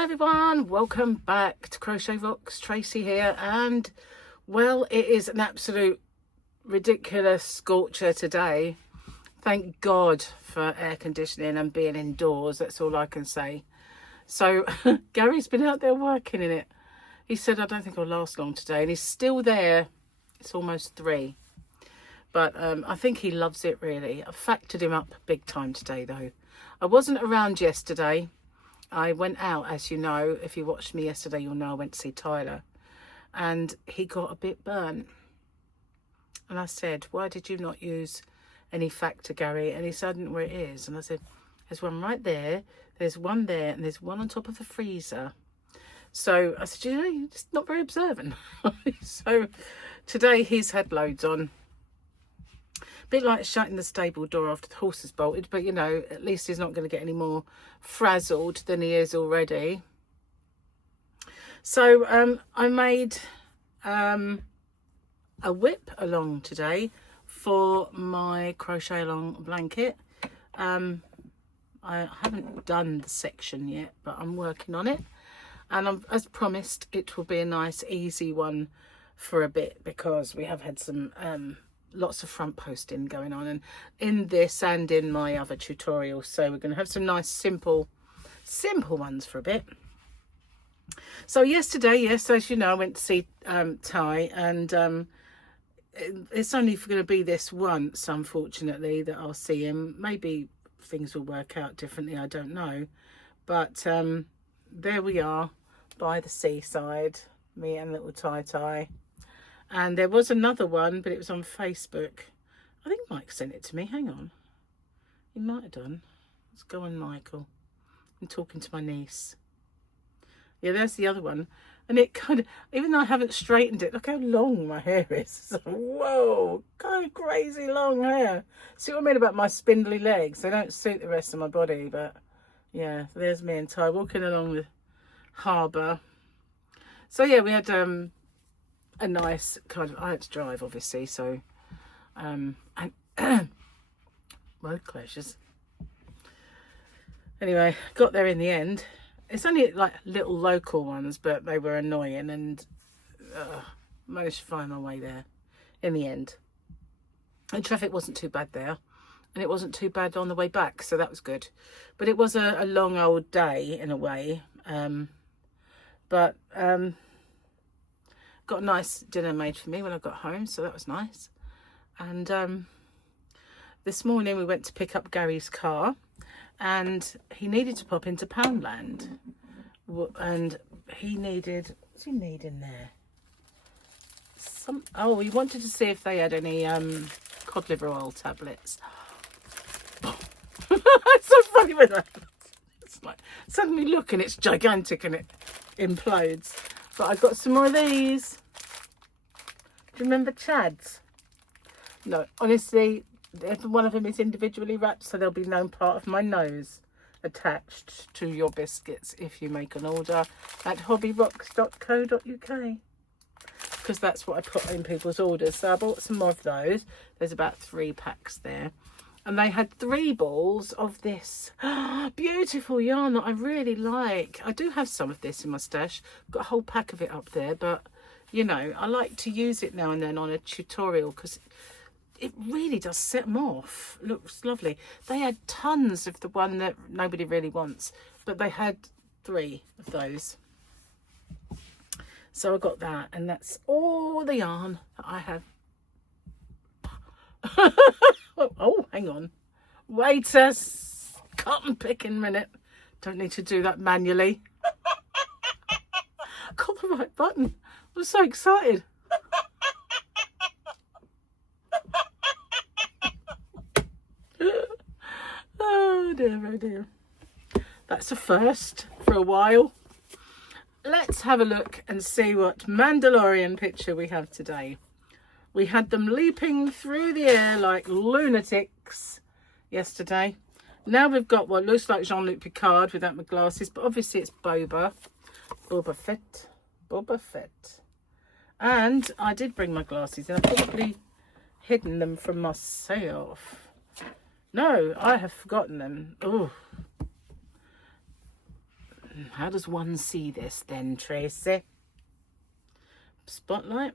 Hi everyone, welcome back to Crochet Rocks. Tracy here, and well, it is an absolute ridiculous scorcher today. Thank God for air conditioning and being indoors, that's all I can say. So Gary's been out there working in it. He said, I don't think I'll last long today, and he's still there. It's almost 3, but I think he loves it really. I factored him up big time today though. I wasn't around yesterday. I went out, as you know, if you watched me yesterday, you'll know I went to see Tyler, and he got a bit burnt. And I said, why did you not use any factor, Gary? And he said, I don't know where it is. And I said, there's one right there, there's one there, and there's one on top of the freezer. So I said, you know, you're just not very observant. So today he's had loads on. Bit like shutting the stable door after the horse has bolted, but you know, at least he's not going to get any more frazzled than he is already. So I made a whip along today for my crochet along blanket. I haven't done the section yet, but I'm working on it, and as promised, it will be a nice easy one for a bit, because we have had some lots of front posting going on, and in this and in my other tutorials, so we're going to have some nice simple ones for a bit. So yesterday, yes, as you know, I went to see Ty, and it's only going to be this once, unfortunately, that I'll see him. Maybe things will work out differently, I don't know, but there we are by the seaside, me and little Ty. And there was another one, but it was on Facebook. I think Mike sent it to me. Hang on. He might have done. Let's go on, Michael. I'm talking to my niece. Yeah, there's the other one. And it kind of, even though I haven't straightened it, look how long my hair is. Whoa, kind of crazy long hair. See what I mean about my spindly legs? They don't suit the rest of my body, but yeah, there's me and Ty walking along the harbour. So yeah, we had a nice kind of, I had to drive obviously, so and road closures. Anyway, got there in the end. It's only like little local ones, but they were annoying, and managed to find my way there in the end. And traffic wasn't too bad there, and it wasn't too bad on the way back, so that was good. But it was a long old day in a way, but got a nice dinner made for me when I got home, so that was nice. And this morning we went to pick up Gary's car, and he needed to pop into Poundland, and he needed, what's he need in there? Oh, he wanted to see if they had any cod liver oil tablets. It's so funny when that, it's like suddenly look and it's gigantic and it implodes. But I got some more of these. Do you remember Chad's? No, honestly, if one of them is individually wrapped, so there'll be no part of my nose attached to your biscuits if you make an order at hobbyrocks.co.uk, because that's what I put in people's orders. So I bought some more of those. There's about 3 packs there. And they had 3 balls of this beautiful yarn that I really like. I do have some of this in my stash. I've got a whole pack of it up there, but you know, I like to use it now and then on a tutorial, because it really does set them off. Looks lovely. They had tons of the one that nobody really wants, but they had 3 of those. So I got that, and that's all the yarn that I have. Oh, hang on. Wait a cotton picking minute. Don't need to do that manually. Got the right button. I'm so excited. Oh dear, oh dear. That's a first for a while. Let's have a look and see what Mandalorian picture we have today. We had them leaping through the air like lunatics yesterday. Now we've got what looks like Jean-Luc Picard without my glasses, but obviously it's Boba Fett. And I did bring my glasses, and I've probably hidden them from myself. No, I have forgotten them. Oh, How does one see this then, Tracy? Spotlight.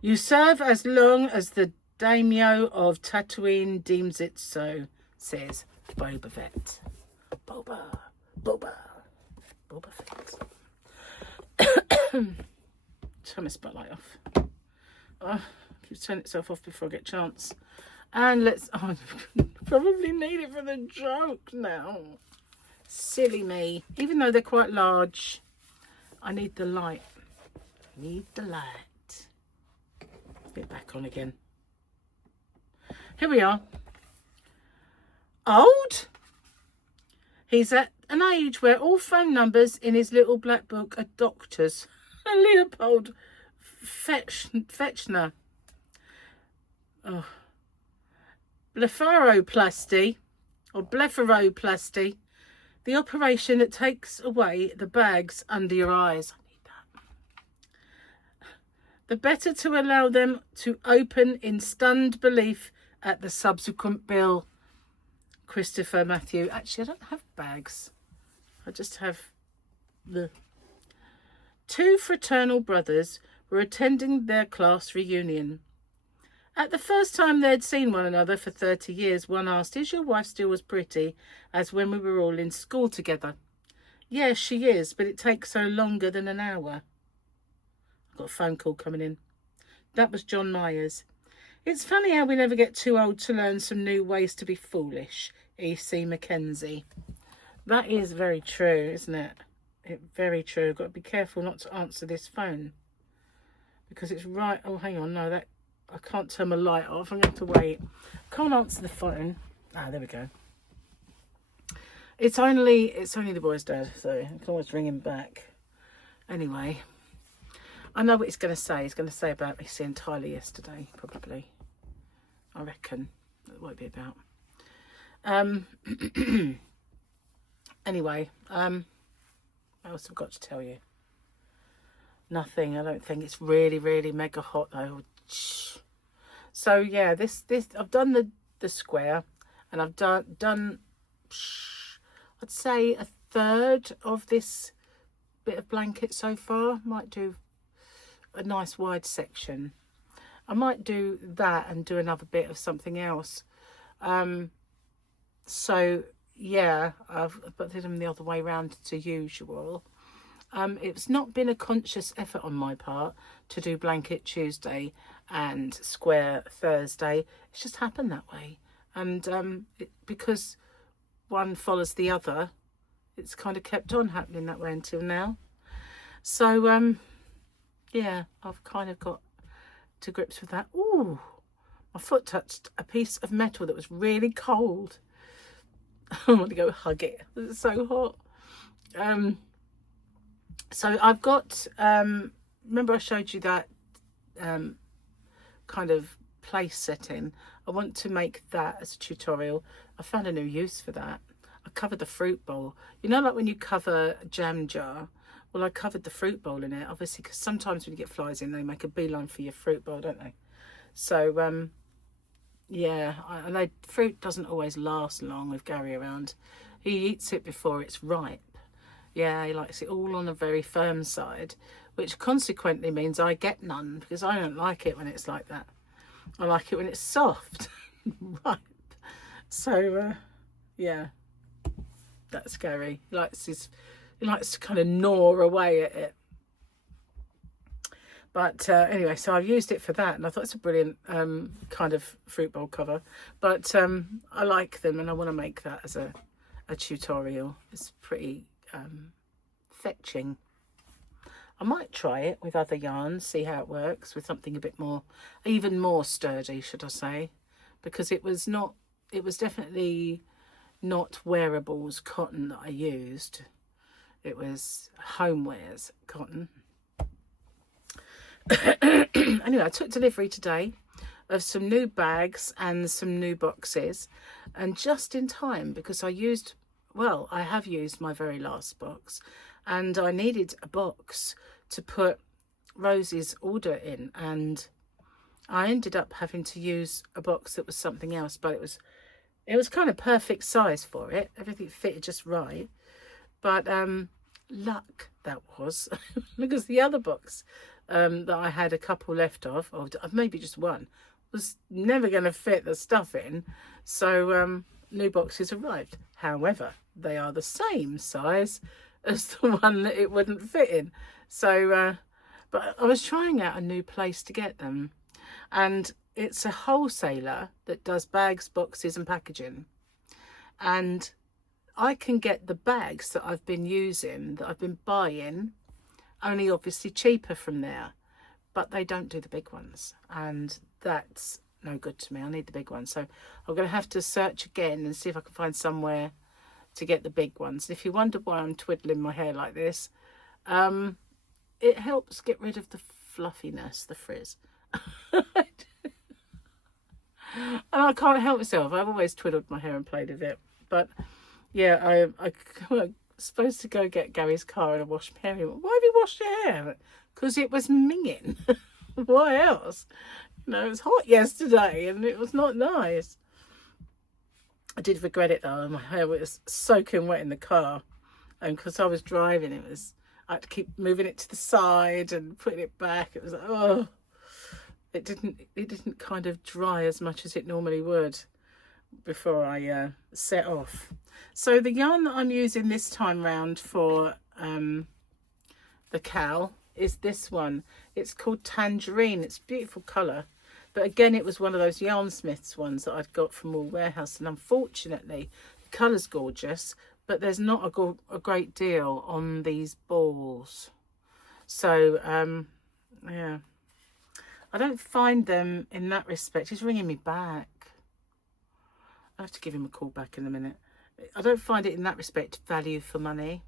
You serve as long as the daimyo of Tatooine deems it so, says Boba Fett. Boba Fett. Turn my spotlight off. Oh, keeps turning itself off before I get a chance. And let's... Oh, I probably need it for the joke now. Silly me. Even though they're quite large, I need the light. Get back on again. Here we are. Old? He's at an age where all phone numbers in his little black book are doctors. Leopold Fechner. Oh. Blepharoplasty, or blepharoplasty, the operation that takes away the bags under your eyes. I need that. The better to allow them to open in stunned belief at the subsequent bill. Christopher Matthew. Actually, I don't have bags. I just have the... Two fraternal brothers were attending their class reunion. At the first time they'd seen one another for 30 years, one asked, "Is your wife still as pretty as when we were all in school together?" "Yes, she is, but it takes her longer than an hour." I've got a phone call coming in. That was John Myers. "It's funny how we never get too old to learn some new ways to be foolish." E.C. Mackenzie. That is very true, isn't it? Very true. I've got to be careful not to answer this phone. Because it's right... Oh, hang on. No, that... I can't turn my light off. I'm going to have to wait. Can't answer the phone. Ah, there we go. It's only the boy's dad, so I can always ring him back. Anyway, I know what he's going to say. He's going to say about me seeing Tyler yesterday, probably. I reckon. It won't be about. Anyway, what else have I got to tell you? Nothing. I don't think. It's really, really mega hot though. So yeah, this I've done the square, and I've done I'd say a third of this bit of blanket so far. Might do a nice wide section. I might do that and do another bit of something else. So yeah, I've put them the other way around to usual. It's not been a conscious effort on my part to do Blanket Tuesday and Square Thursday. It's just happened that way. And because one follows the other, it's kind of kept on happening that way until now. So, yeah, I've kind of got to grips with that. Ooh, my foot touched a piece of metal that was really cold. I want to go hug it. It's so hot. So I've got, remember I showed you that kind of place setting. I want to make that as a tutorial. I found a new use for that. I covered the fruit bowl. You know, like when you cover a jam jar? Well, I covered the fruit bowl in it, obviously, because sometimes when you get flies in, they make a beeline for your fruit bowl, don't they? So, yeah, I know fruit doesn't always last long with Gary around. He eats it before it's ripe. Yeah, he likes it all on a very firm side, which consequently means I get none, because I don't like it when it's like that. I like it when it's soft, ripe. So, yeah, that's Gary. He likes to kind of gnaw away at it. But anyway, so I've used it for that, and I thought it's a brilliant kind of fruit bowl cover. But I like them, and I want to make that as a tutorial. It's pretty fetching. I might try it with other yarns, see how it works with something a bit more, even more sturdy, should I say, because it was definitely not wearables cotton that I used. It was homewares cotton. Anyway, I took delivery today of some new bags and some new boxes, and just in time, because I have used my very last box, and I needed a box to put Rosie's order in, and I ended up having to use a box that was something else, but it was kind of perfect size for it. Everything fitted just right. But luck that was, because the other box that I had a couple left of, or maybe just one, was never going to fit the stuff in. So new boxes arrived. However, they are the same size as the one that it wouldn't fit in. So, but I was trying out a new place to get them, and it's a wholesaler that does bags, boxes and packaging. And I can get the bags that I've been using, that I've been buying, only obviously cheaper from there. But they don't do the big ones, and that's no good to me. I need the big ones. So I'm going to have to search again and see if I can find somewhere to get the big ones. And if you wonder why I'm twiddling my hair like this, it helps get rid of the fluffiness, the frizz. And I can't help myself. I've always twiddled my hair and played with it. But yeah, I'm supposed to go get Gary's car and I washed my hair. Why have you washed your hair? Because it was minging. Why else? You know, it was hot yesterday and it was not nice. I did regret it though. My hair was soaking wet in the car, and because I was driving, I had to keep moving it to the side and putting it back. It was like, oh, it didn't kind of dry as much as it normally would before I set off. So the yarn that I'm using this time round for the cowl is this one. It's called Tangerine. It's a beautiful colour, but again it was one of those Yarnsmiths ones that I'd got from Wool Warehouse, and unfortunately the colour's gorgeous, but there's not a great deal on these balls. So yeah, I don't find them in that respect. He's ringing me back. I have to give him a call back in a minute. I don't find it in that respect value for money,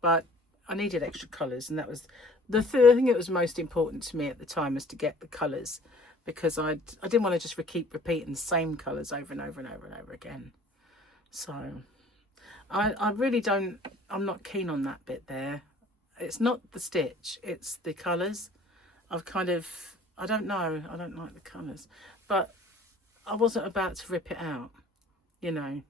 but I needed extra colours, and that was the thing that was most important to me at the time, was to get the colours, because I didn't want to just keep repeating the same colours over and over and over and over again. So I really don't, I'm not keen on that bit there. It's not the stitch, it's the colours. I don't know, I don't like the colours, but I wasn't about to rip it out, you know,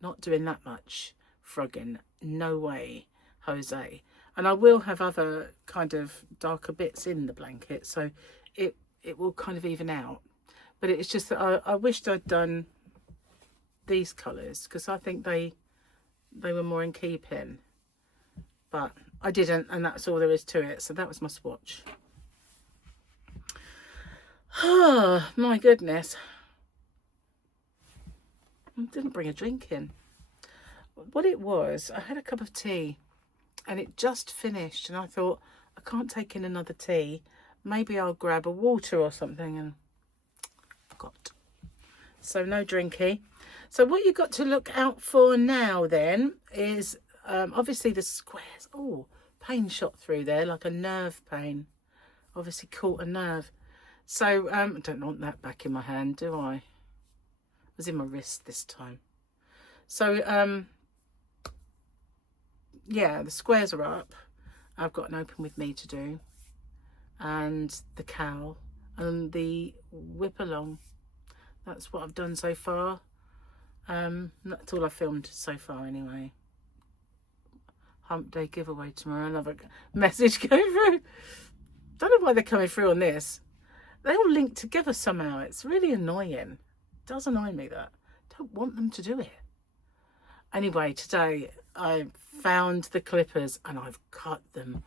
not doing that much frogging, no way, Jose. And I will have other kind of darker bits in the blanket, so it will kind of even out. But it's just that I wished I'd done these colours, because I think they were more in keeping. But I didn't, and that's all there is to it. So that was my swatch. Oh, my goodness. I didn't bring a drink in. What it was, I had a cup of tea and it just finished, and I thought, I can't take in another tea. Maybe I'll grab a water or something, and forgot. So no drinky. So what you've got to look out for now then is obviously the squares. Oh, pain shot through there like a nerve pain. Obviously caught a nerve. So I don't want that back in my hand, do I? It was in my wrist this time. So yeah, the squares are up. I've got an open with me to do, and the cowl and the whip along. That's what I've done so far. That's all I filmed so far anyway. Hump day giveaway tomorrow. Another message going through. Don't know why they're coming through on this. They all link together somehow. It's really annoying. It does annoy me that. Don't want them to do it. Anyway, today I found the clippers and I've cut them.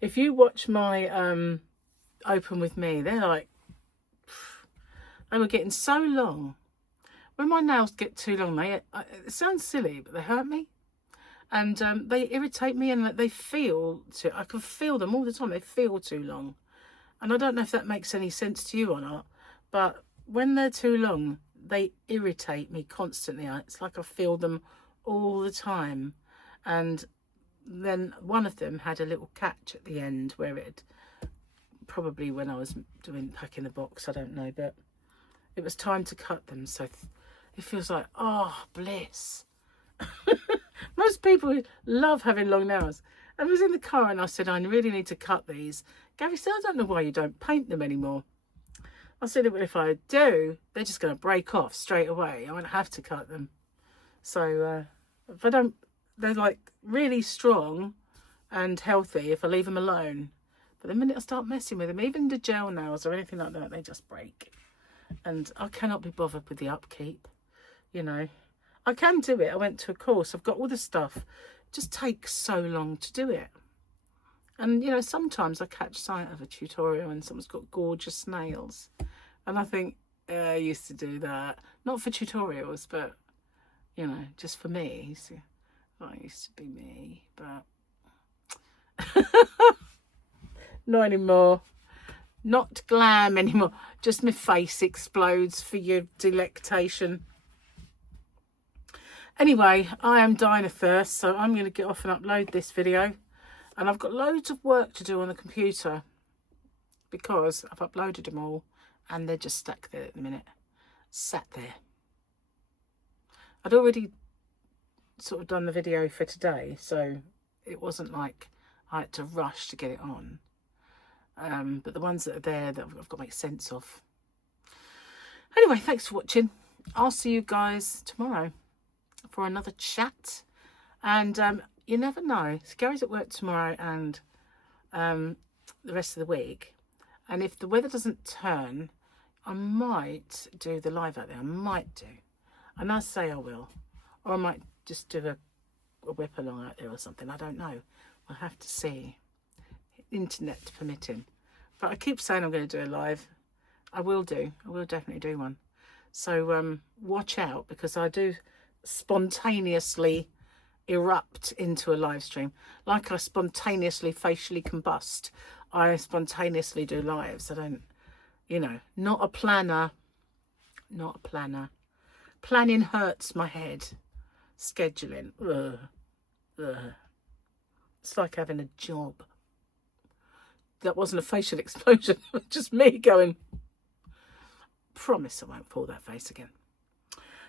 If you watch my open with me, they're like, they were getting so long. When my nails get too long, it sounds silly, but they hurt me. And they irritate me, and they feel, I can feel them all the time. They feel too long. And I don't know if that makes any sense to you or not, but when they're too long, they irritate me constantly. It's like I feel them all the time. And then one of them had a little catch at the end where it, probably when I was packing the box, I don't know, but it was time to cut them. So it feels like, oh, bliss. Most people love having long nails. I was in the car and I said, I really need to cut these. Gary said, I don't know why you don't paint them anymore. I said, well, if I do, they're just going to break off straight away. I won't have to cut them. So if I don't they're like really strong and healthy if I leave them alone. But the minute I start messing with them, even the gel nails or anything like that, they just break. And I cannot be bothered with the upkeep, you know. I can do it. I went to a course. I've got all the stuff. It just takes so long to do it. And, you know, sometimes I catch sight of a tutorial and someone's got gorgeous nails. And I think, I used to do that. Not for tutorials, but, you know, just for me. So, that used to be me, but not anymore. Not glam anymore. Just my face explodes for your delectation. Anyway, I am dying of thirst, so I'm going to get off and upload this video. And I've got loads of work to do on the computer because I've uploaded them all and they're just stuck there at the minute. Sat there. I'd already sort of done the video for today, so it wasn't like I had to rush to get it on. But the ones that are there that I've got to make sense of. Anyway, thanks for watching. I'll see you guys tomorrow for another chat. And you never know. Gary's at work tomorrow and the rest of the week. And if the weather doesn't turn, I might do the live out there. I might do. And I say I will. Or I might just do a whip along out there or something. I don't know. We'll have to see. Internet permitting. But I keep saying I'm going to do a live. I will do. I will definitely do one. So watch out, because I do spontaneously erupt into a live stream. Like I spontaneously facially combust. I spontaneously do lives. I don't, you know, not a planner. Not a planner. Planning hurts my head. Scheduling. Ugh. Ugh. It's like having a job. That wasn't a facial explosion. It was just me going, promise I won't pull that face again.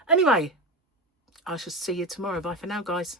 Anyway, I shall see you tomorrow. Bye for now, guys.